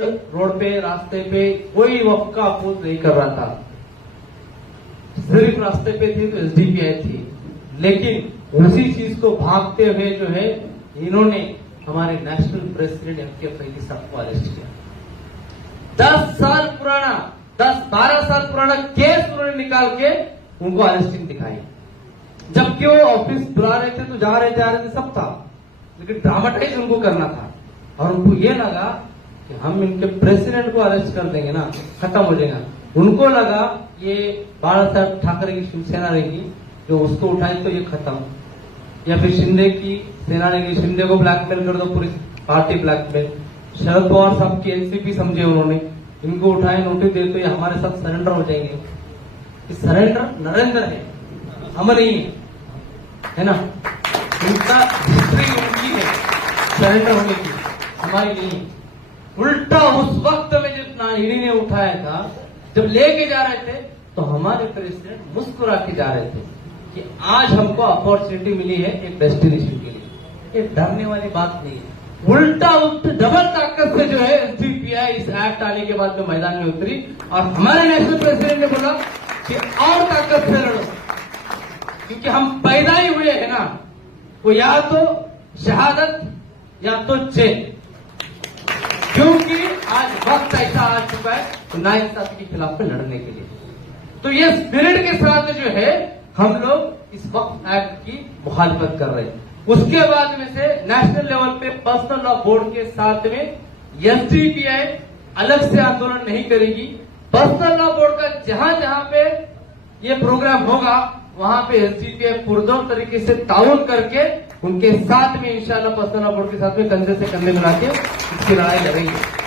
Road पे रास्ते पे कोई वक्त का अपोज नहीं कर रहा था, सिर्फ रास्ते पे थी तो एसडीपीआई थी। लेकिन उसी चीज को भागते हुए जो है इन्होंने हमारे नेशनल प्रेसिडेंट एमके फैदी साहब को अरेस्ट किया। 10 साल पुराना 10-12 साल पुराना केस उन्होंने निकाल के उनको अरेस्टिंग दिखाई, जबकि वो ऑफिस बुला रहे थे तो जा रहे थे आ रहे थे सब था, लेकिन ड्रामाटाइज उनको करना था। और उनको ये लगा कि हम इनके प्रेसिडेंट को अरेस्ट कर देंगे ना खत्म हो जाएगा। उनको लगा ये बाला साहब ठाकरे की शिवसेना रहेगी, जो उसको उठाए तो ये खत्म, या फिर शिंदे की सेना रहेगी, शिंदे को ब्लैकमेल कर दो, पूरी पार्टी ब्लैकमेल। शरद पवार साहब की एनसीपी समझे उन्होंने, इनको उठाए नोटिस दे तो ये हमारे साथ सरेंडर हो जाएंगे। सरेंडर नरेंद्र है, हम नहीं है ना, इनका हिस्ट्री उनकी है सरेंडर होने की, हमारी नहीं। उल्टा उस वक्त में जब ईडी ने उठाया था, जब लेके जा रहे थे तो हमारे प्रेसिडेंट मुस्कुरा के जा रहे थे कि आज हमको अपॉर्चुनिटी मिली है एक डेस्टिनेशन के लिए। ये डरने वाली बात नहीं है, उल्टा डबल ताकत से जो है एसडीपीआई इस एक्ट आने के बाद में मैदान में उतरी और हमारे नेशनल प्रेसिडेंट ने बोला कि और ताकत से लड़ो, क्योंकि हम पैदा ही हुए हैं ना, वो या तो शहादत या तो जेल, क्योंकि आज वक्त ऐसा आ चुका है तो नाइंसाफी के खिलाफ लड़ने के लिए। तो ये स्पिरिट के साथ जो है हम लोग इस वक्त एक्ट की मुखालफत कर रहे हैं। उसके बाद में से नेशनल लेवल पे पर्सनल लॉ बोर्ड के साथ में एसडीपीआई अलग से आंदोलन नहीं करेगी। पर्सनल लॉ बोर्ड का जहां जहां पे ये प्रोग्राम होगा वहां पे एसडीपीआई पुरजोर तरीके से ताउन करके उनके साथ में इंशाल्लाह पर्सनल लॉ बोर्ड के साथ में कंधे से कंधे मिला के इसकी लड़ाई लड़ेंगे।